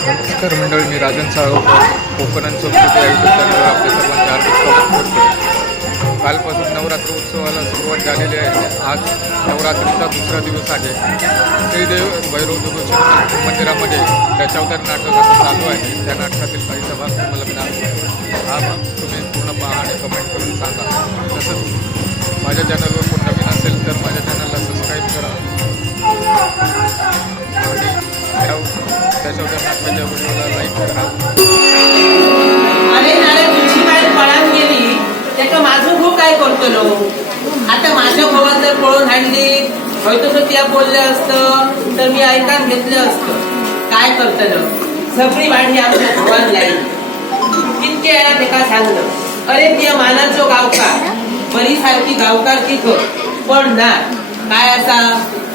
नमस्कार मंडळी मी राजन साळगावकर. कोकण संस्कृती युट्यूब चॅनलवर आपले सर्वांचे हार्दिक स्वागत करतो. कालपासून नवरात्र उत्सवाला सुरुवात झालेली आहे. आज नवरात्रीचा दुसरा दिवस आहे. श्रीदेव भैरव जोगेश्वर मंदिरामध्ये दशावतार नाटक आता चालू आहे. त्या नाटकातील काही सभा तुम्हाला मी दाखवतो. हा भाग तुम्ही पूर्ण पहा आणि कमेंट करून सांगा. तसंच माझ्या चॅनलवर कोण नवीन असेल तर माझ्या चॅनलला सबस्क्राईब करा. आणि या दशावतार नाटकाच्या व्हिडिओला लाईक करा अरे नारे तुझी बाहेर पळान गेली त्याचं माझं भाऊ काय करतलो? आता माझ्या भावात जर पळून हाडली हयतो तिला बोललं असतं तर मी ऐकान घेतलं असतं. काय करतलो? सगळी वाढली आमच्या भावान लाई कितके वेळा तेका सांगलं अरे तिया मानाचो गावकार बरी सारखी गावकार ती कर पण ना काय असा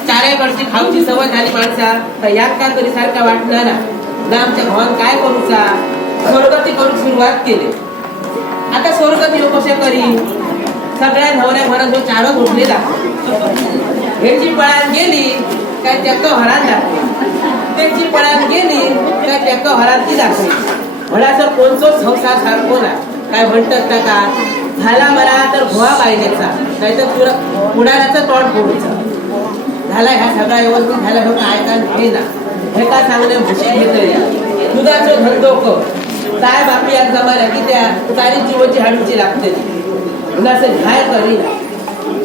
चारही वर्षी खाऊची सवय झाली माणसा. तर यात का तरी सारखा वाटणार? ना आमच्या भावान काय करूचा? स्वर्गती करून सुरुवात केली. आता स्वर्गती लोक कसे करी. सगळ्या नवऱ्या घरात जो चारच उठलेला ह्याची पळान गेली काय चक्क हरान दाखली त्याची पळान गेली काय चक्क हरान ती दाखली म्हणा कोणतोच संसार सारखो ना काय म्हणतात ना का? झाला मला तर भुवा पाहिजेचा नाही तर पुढाऱ्याचं तोंड फोडूचा. झाला ह्या सगळा व्यवस्थित झाला हो काय घेईना हे का चांगले म्हशी घेतले दुधाचो धंदो कर काय बापी आज जमाल्या की त्या सारी जीवची हाडूची लागते. म्हणून असं घाय करी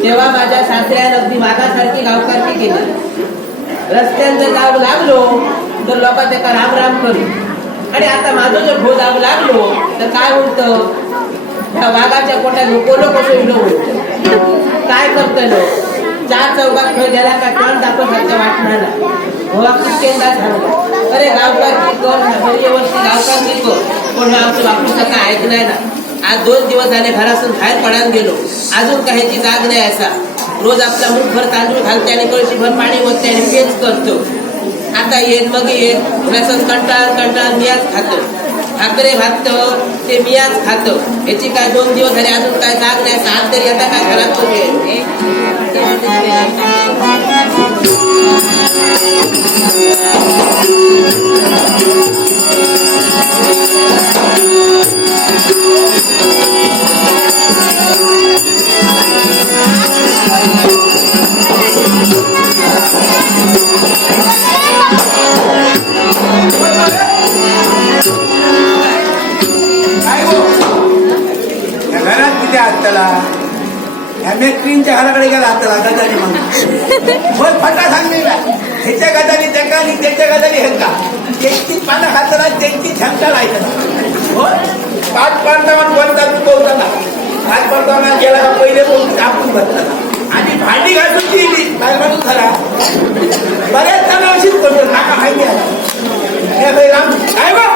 तेव्हा माझ्या सासऱ्यानं अगदी मागासारखी गावकारकी केली. रस्त्यांचं गाव लागलो तर लोक त्याका राम राम करू. आणि आता माझं जर भो जाऊ लागलो तर काय होतं? त्या वाघाच्या पोटात लोक कसं इलो होतं काय करतलो चार चौकात खेळ गेला का टण दाखवत सारखं वाटणार ना भोवा कित्येंदा झालं. अरे गावकार की कर वर्षी गावकार की कोण पण आमचं बापूचं काय ऐकलाय ना? आज दोन दिवस झाले घरासून बाहेर पडायला गेलो. अजून काहीची जाग नाही असा. रोज आपला मुठभर तांदूळ घालते आणि कळशीभर पाणी ओतते आणि पेच करतो. आता येत मग येत रसन कंटाळ कंटाळ आज खातो. भाकरे भात ते मियाच खातो. याची काय दोन दिवस झाले अजून काय जाग नाही सात तरी आता काय घरात घरात किती हात ह्या मेक्रीनच्या घराकडे गेला हात त्याला मग बस मग फटा सांगली ह्याच्या गदानी त्याका आणि त्याच्या गदानी ह्यांका त्यांची पानं खाताना त्यांची क्षमता राहायचं हो पाच पांडवान कोणता चुकवताना पाच पांडवांना गेला का पहिले बोलून आपण बसताना आणि भांडी घासून दिली काय खरा बऱ्याच जण अशीच करतो नाका माहिती आहे. राम काय बा?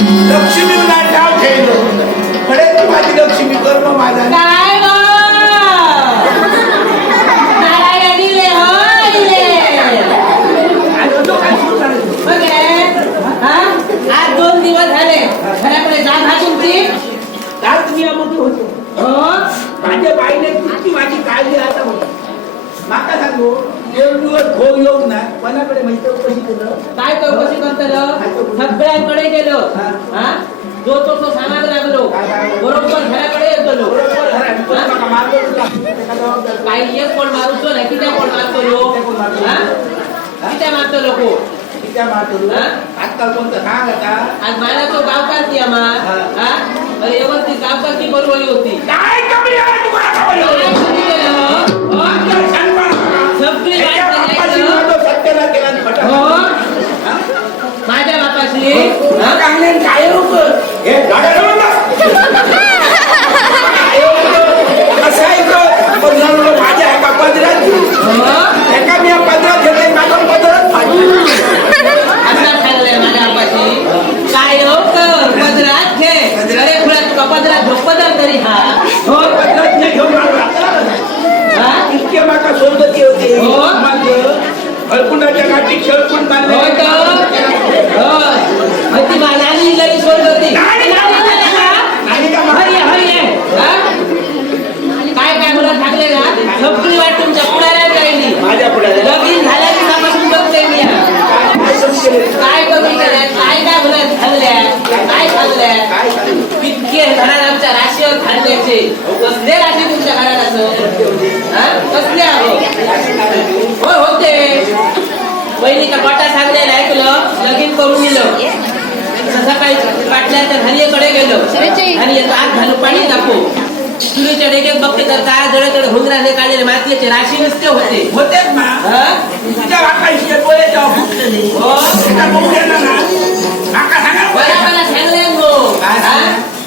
लक्ष्मी नाव ठेवलो. कडे सांगू दोन दिवस खो योग ना कोणाकडे माहिती कशी केलं? काय चौकशी करतलं? सगळ्यांकडे गेलो. हा. जो तो तो सांगायला लागलो. बरोबर घराकडे येतलो बरोबर घरात तो? नका मारतो तुला. त्याचा जबाबदार. काही एक कोण मारूचो नाही कित्या कोण मारतो लोक? कित्या मारतो लोक? आजकाल कोणतं सांग आता? आज मला तो आम्हा. हा. अरे व्यवस्थित गावकार की बरोबरी होती. काय कमी आहे तुम्हाला केला. हो माझ्या बापाशी हा, हा? चांगले काय होतं? हे गाड्या लावून बस. काय होतं? कसं आहे गं? आपण म्हणलो माझ्या एका पदरात घेऊ. हो? एका मी या पदरात घेतोय, माझ्या पदरात फाडलं. आता ठरलंय माझ्या बापाशी काय हो कर पदरात घे अरे खुळ्या तुका पदरात झोपदल तरी हा हो, पदरात नाही घेऊन आला. हा? इतके माका सोबती होते हो. मग हळकुंडाच्या गाठी खेळकून बांधले होय तर? होय. मग ती मानाली लई काय सांगल्या काय सांगू? इतके घरात आमच्या राशीवर खांद्याचे कसले राशी तुमच्या घरात असं हा? कसले आहो होय होते बहिणीचा पटा सांगलेला ऐकलं लगीन करून दिलं. सकाळी पाटल्याच्या धनियेकडे गेलो. धनियेचं आत घालून पाणी दाखव. डेकेत बघते तर काय जडे हुंगराने काढलेले मातीचे राशी नसते होते. होतेच ना. हा?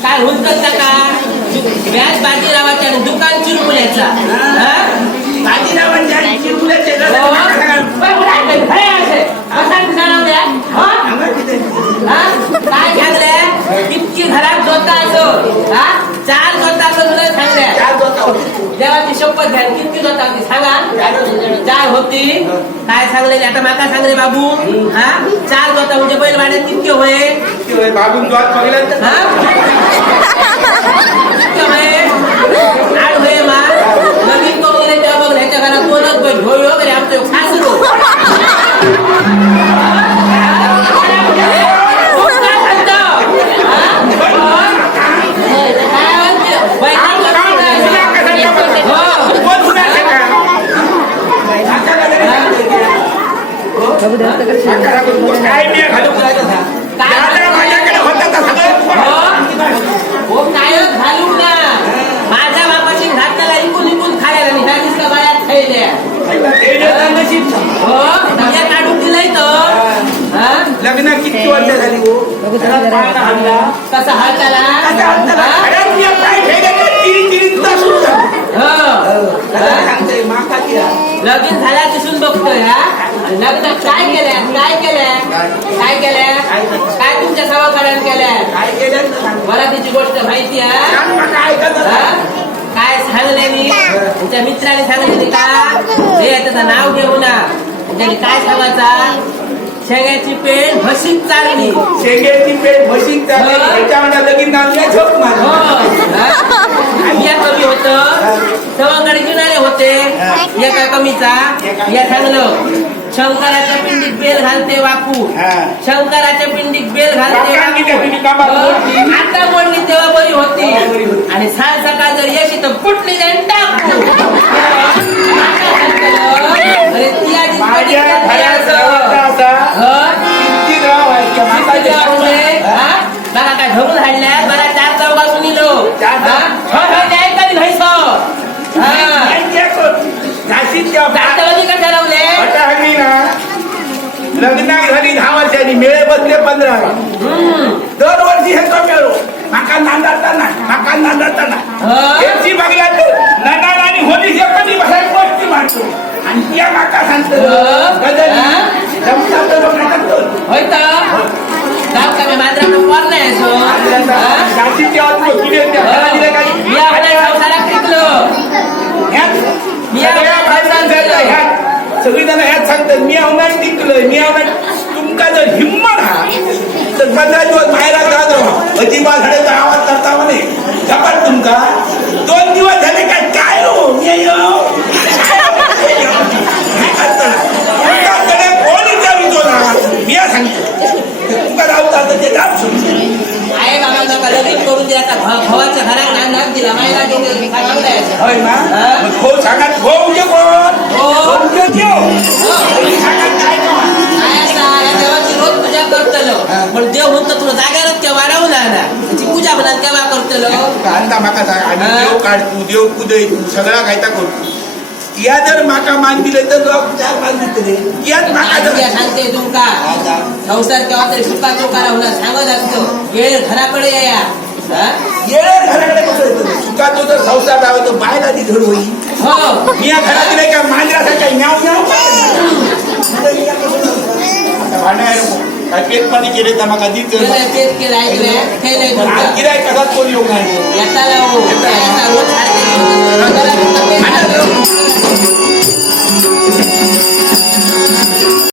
काय हुंकत का? व्याज बाजीरावाच्या दुकान चिरमुल्याचा हा? हो? इतकी घरात जोता असो. हा? चार जोता असो तुला सांगल्या चार दोता होते. देवाची शपथ घ्या. किती जोता होती? सांगा. चार होती. काय सांगले आता माका सांगले बाबू. हा? चार जोता म्हणजे बैल वाड्यात किती होय? बाबून द्वार बघितलं काय मी घालू. दादा माझ्याकडे होता तर सगळं हो. कायच घालू ना. माझ्या बापाची घातला इकून इकून खायला आणि ह्या दिसला बायात खायल्या. हो? काढून दिलाय तर हा? लग्न किती वर्ष झाली? हो. कसा हा? मी सुरू झालं. हो. हा? तिला. लगीन झाल्या दिसून बघतोय हा? लग्न काय केलंय? काय केलंय? काय केलंय? काय तुमच्या सभाकाराने केलंय? काय केलं. मला त्याची गोष्ट माहिती आहे. हा? काय सांगले मी? तुमच्या मित्राने सांगितले का? ते त्याचं नाव घेऊ ना. त्याने काय सांगायचा? शेंगाची पेन म्हशीत चालली. हो शेंगेची पेट म्हशीत चालली. हा. त्याच्यामध्ये लगीन नांदल्या झोप मारली. हा? या कमी होत. सवंगडे किनारे होते. एका कमीचा. या सांगलं. शंकराच्या पिंडीत बेल घालते वाकू हा. शंकराच्या पिंडीत बेल घालते वाकू. हो. आता मोडली तेव्हा बरी होती. आणि साल सकाळ जर येशी तर फुटली तर मी अवनात टिकलोय मी अवनात तुमका जर हिम्मत हा तर पंधरा दिवस बाहेर राहतो अजिबात तर आवाज करता म्हणे. झपाट तुमका दोन दिवस झाले काय काय हो मी येऊ. काय करता? तुमच्याकडे कोण विचारितो ना? मी सांगतो. तुमका जाऊ ते जाऊ शकतो. आहे बाबा नका लगीन करून दिला होय ना मग म्हणजे कोण म्हणजे देव. हो. काय कोण? या पण देव म्हणतो तुला केव्हा ना त्याची पूजा म्हणा केव्हा करतलो माका सांग आणि हा. देव देव कुदय तू सगळा कायता करतो या जर माका मान दिले तर लोक चार मान यात माका जर सांगते तुमका संसार केव्हा तरी सुखा चोकारा राहुला सांगत असतो वेळ घराकडे या या हा? येळे घराकडे कसं येतं सुखातो जर संसार तर बायला ती धड होई हो. मी या घरात का म्याव म्याव. पेट पाणी केले तर तुमचं गिराय कसाच कोण नाही